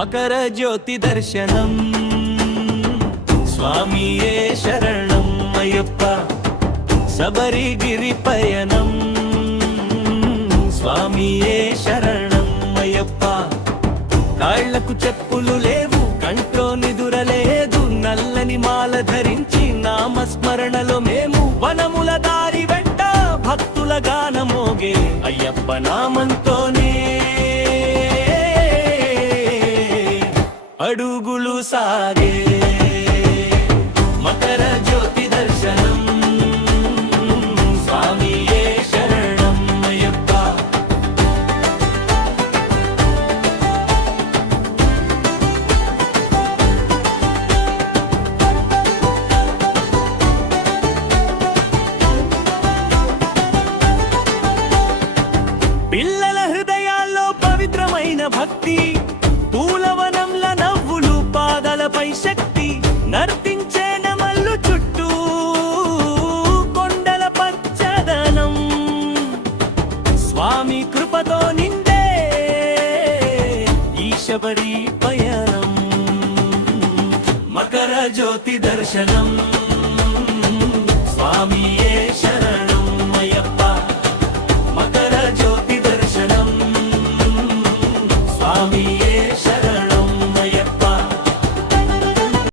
మకర జ్యోతి దర్శనం స్వామియే శరణం అయ్యప్ప శబరిగిరి పయనం స్వామియే శరణం అయ్యప్ప కాళ్లకు చెప్పులు లేవు కంట్లో నిదురలేదు నల్లని మాల ధరించి నామస్మరణలో మేము వనముల దారి వెంట భక్తుల గానమోగే అయ్యప్ప నామంతోనే అడుగులు సాగే మకర జ్యోతి దర్శనం స్వామియే శరణం అయ్యప్ప పిల్లల హృదయాల్లో పవిత్రమైన భక్తి పూలవనంల నవ్వులు పాదాలపై శక్తి నర్తించే నమల్లు చుట్టూ కొండల పచ్చదనం స్వామి కృపతో నిండే ఈ శబరి పయనం మకర జ్యోతి దర్శనం స్వామియే శరణం